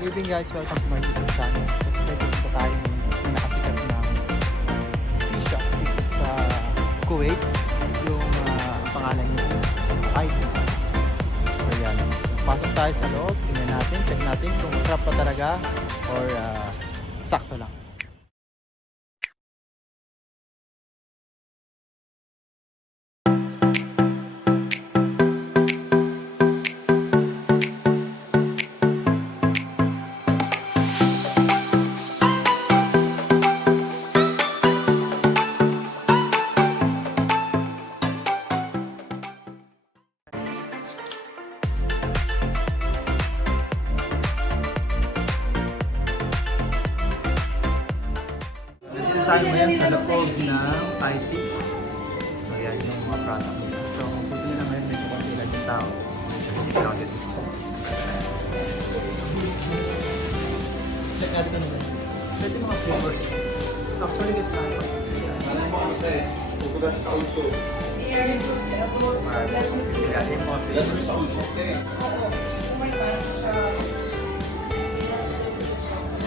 Good evening guys, welcome to my YouTube channel. So today dito tayo ng nakasikat na tea shop dito sa Kuwait. Yung pangalan niya is ID. So yan, so, pasok tayo sa loob, tingnan natin, check natin kung masarap pa talaga or sakto lang. Tayo ngayon sa loob ng IT. So yan yung mga product nila. So kung puto nila ngayon medyo konti lang yung tao. So hindi crowded dito. Check natin kung naman. So ito yung mga flavors. So actually guys, parang pupunan sa ulso. Ito yung mga flavors.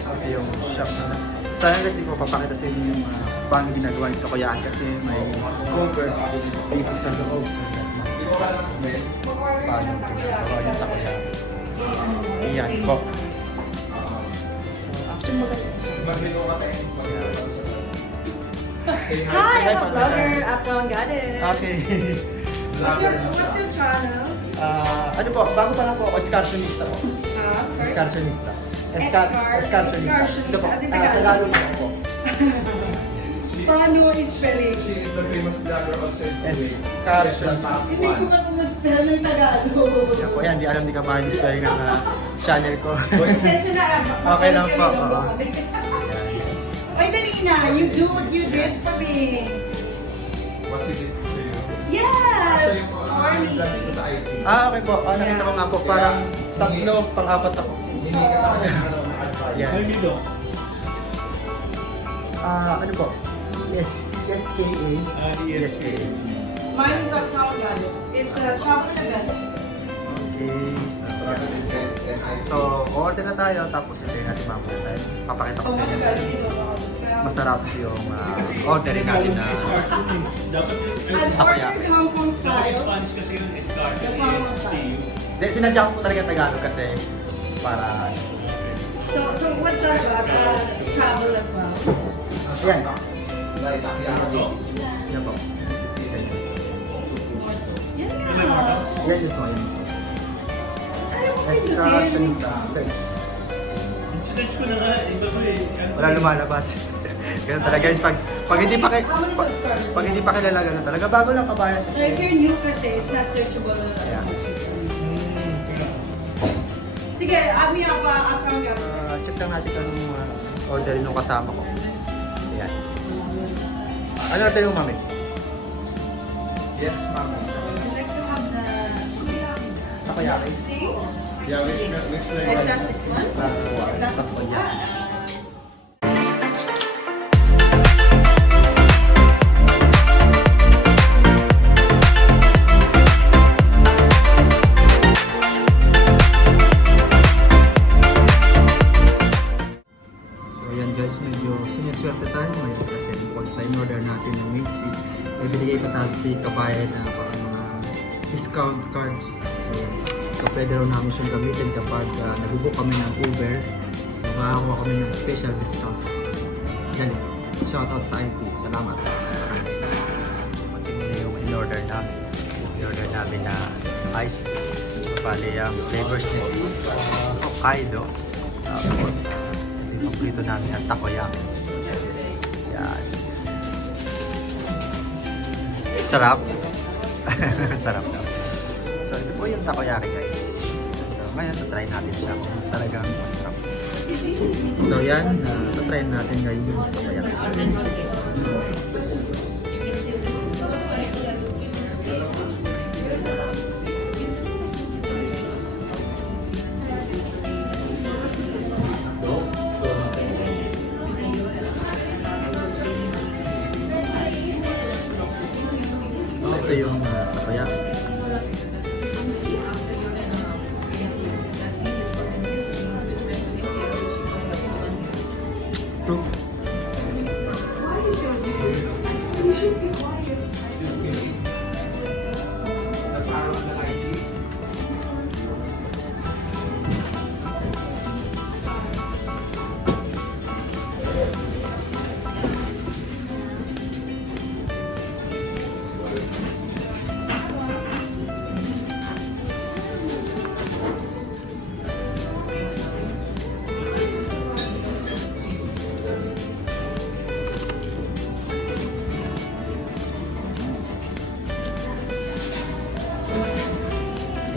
Ito yung shop na. Sayang guys, di ko papakita sa inyo yung paano ginagawa nito kayaan kasi may cover dito sa loob. Paano ginagawa yung takoyaan. Iyan, po. Actually maganda. Hi, I'm a vlogger. Uptown Goddess. Okay. What's your channel? Ano po, bago pa lang po ako, excursionista po. Sorry? Excursionista. Excursionista. Ito po, As in Tagalog po. Paano ang spelling? She is the famous vlogger also in Kuwait. Excursionista. Hindi ko nga kung nag-spell ng Tagalog. Yan po, yan, di alam di ka ba yung spelling ng channel ko. Extension na. Okay lang po, oo. Ay, dali na. You did for me. What he did to you? Yes! Siya yung For me. vlog dito sa IT. Okay po, nakita ko nga po, parang tatlo, pang-apat ako. Hindi ka sa kanya na-advise. Yan. Ano po? Yes, SKA. SKA. Mine is Uptown Goddess. It's a travel and events. Okay. So, order na tayo, tapos hindi natin mamaya tayo. Papakita ko sa inyo. Masarap yung orderin natin na I've ordered Hong Kong style. That's Hong Kong style. Sinadya ko po talaga Tagalog kasi para... So what's that about? Travel as well? Ayan. Yan po. Yan is mo, yan is mo. Excursionista. Search. Search ko na nga, iba ko eh. Wala lumalabas. Ganun talaga guys, pag hindi pa How many subscribers? pag hindi pa kilala ganun talaga, bago lang kabayan So if you're new kasi, it's not searchable. Yeah. Sige, add me up, Uptown Goddess. Check lang natin kung orderin yung kasama ko. Ayan. Ano orderin mo, mami? Yes, ma'am. Next you have the... Takoyaki. See? Yeah, which The flavor? classic one? The classic one. Guys, medyo siniswerte tayo ngayon kasi pag sa in-order natin ng milktea, may binigay pa tayo sa kabayan na mga discount cards. So pwede raw namin siyang gamitin kapag nag-book kami ng Uber. So makakakuha kami ng special discounts. Sige, shoutout sa IP. Salamat sa cards. Matingin yung in-order namin. So in-order namin na iced tea. So bali ang flavors niya is Hokkaido. Tapos paborito namin ang takoyaki. Yan. Sarap. Sarap daw. So ito po yung takoyaki guys. So ngayon try natin siya kung talagang masarap. So yan, try natin ngayon yung takoyaki. Ito yung takoyaki.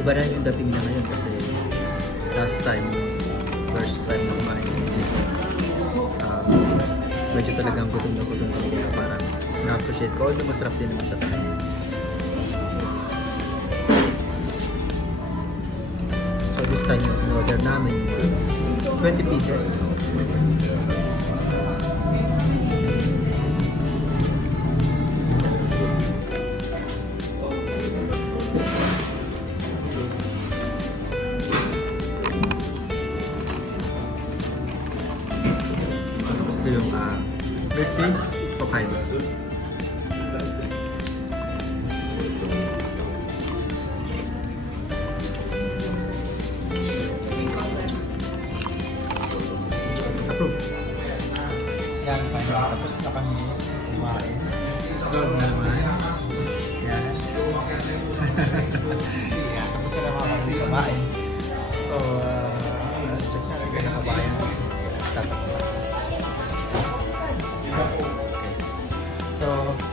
iba na yung dating na ngayon kasi last time, first time na kumain kami dito, medyo talagang gutom na gutom kami dito. Parang na-appreciate ko, although masarap din naman siya talaga. So this time yung in-order namin 20 pieces. Ito yung milktea Kuwait. Approve. Yan, tapos na kami kumain. So naman. Yan. Yan, tapos na naman kami kumain. So, check na rin na kabayan. Tatakot. So,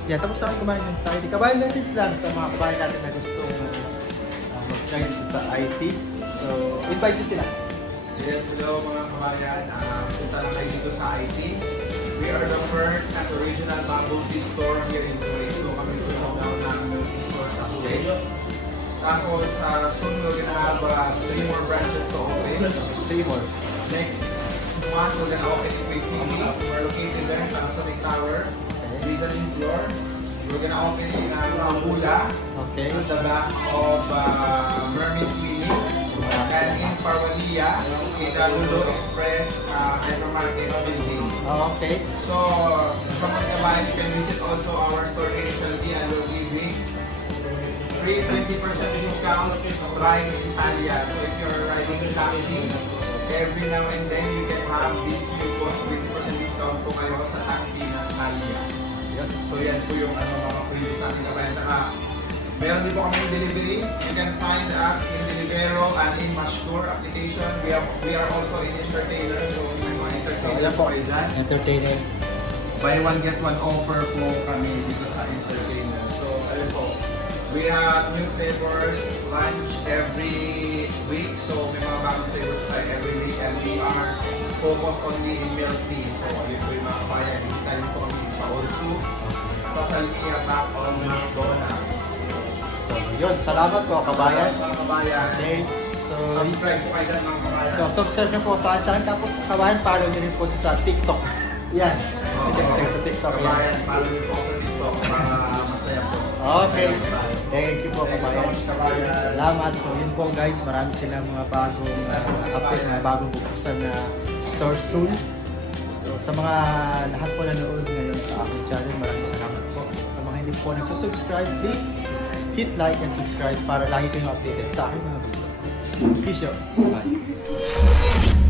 yan, tapos na kami kumain ng sa IT. Kabayan message lang sa mga kabayan natin na gusto mag-try dito sa IT. So, invite nyo sila. Yes, hello mga kabayan. Punta lang kayo dito sa IT. We are the first and original BubbleTea store here in Kuwait. So kami ito sa unang milktea store sa Kuwait. Tapos soon we're gonna have 3 more branches to open. 3 more. Next month we're gonna open in Kuwaitcity. We're located there in Panasonic Tower, mezzanine floor. We're gonna open in Bula, Okay. to the back of Mermaid Clinic. And in Parwania, in the Ludo Express Hypermarket building. Oh, okay. So, from Kabayan, you can visit also our store specialty and we'll give you free 20% discount ride in Italia. So, if you're riding in taxi, every now and then you can have this coupon 20% discount po kayo sa taxi ng Italia. Yes. So, yan po yung mga previous natin Kabayan. Meron din po kami delivery. You can find us in Delivero and in Mashkur application. We are also in entertainer. So, may mga entertainer po kayo dyan. Entertainer. Buy one, get one offer po kami dito sa entertainer. So, ayun po. We have new flavors, lunch every week. So, may mga bagong flavors tayo every week. And we are focused only in milk tea. So, ayun po yung mga kabayan. Dito tayo po kami sa Old Soup, sa Salmiya, back on McDonald's. So, yun. Salamat po, kabayan. Mga kabayan. Okay. So, Subscribe po kayo dyan mga kabayan. so subscribe nyo po sa channel. Tapos, kabayan, follow nyo rin po siya sa TikTok. Yan. Sige, sa TikTok. Yan. Kabayan, follow niyo po sa TikTok para masaya po. Okay. Thank you po, Thank you so kabayan. much, kabayan. Salamat. So, yun po guys. Marami silang mga bagong update, mga bagong buksan na store soon. So, sa mga lahat po nanood ngayon sa aking channel, maraming salamat po. Sa mga hindi po nagsusubscribe, please hit like and subscribe para lagi kayong updated sa aking mga video. Peace out. Bye.